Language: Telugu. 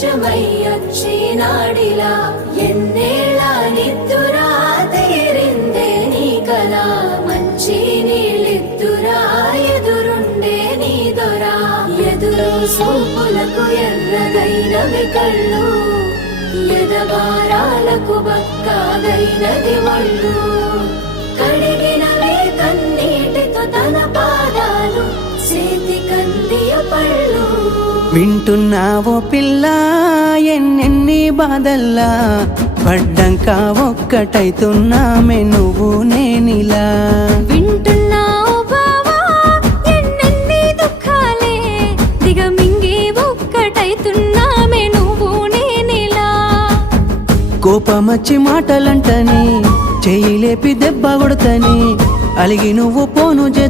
ప్రపంచమయ్యొచ్చినాడిలా ఎన్నేళ్ళ నిద్దురా తీరిందే నీ కల మంచి నీళ్ళిద్దురా ఎదురుండే నీ దొరా ఎదురు సూపులకు ఎర్రగైనవి కళ్ళు ఎదబారాలకు బక్కాగైనది ఒళ్ళు కడిగినవే కన్నీటితో తన పాదాలు చేతి కందియ పళ్ళు వింటున్నావో పిల్ల ఎన్నెన్ని బాధల్లా పడ్డంక ఒక్కటైతున్నామే నువ్వు నేనిలా వింటున్నావు బావా ఎన్నెన్ని దుఃఖాలే దిగమింగి ఒక్కటైతున్నామే నువ్వు నేనిలా కోపమచ్చి మాటలంటని చెయ్యి లేపి దెబ్బ కొడతని అలిగి నువ్వు పోను